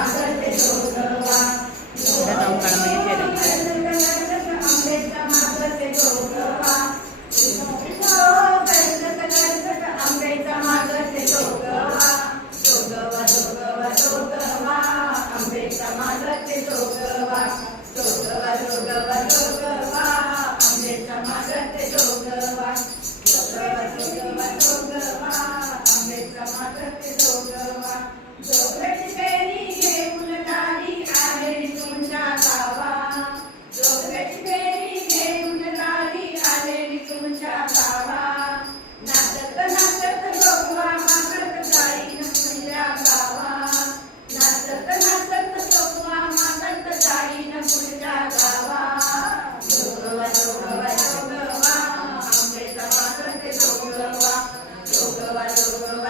pasar eso, Gracias.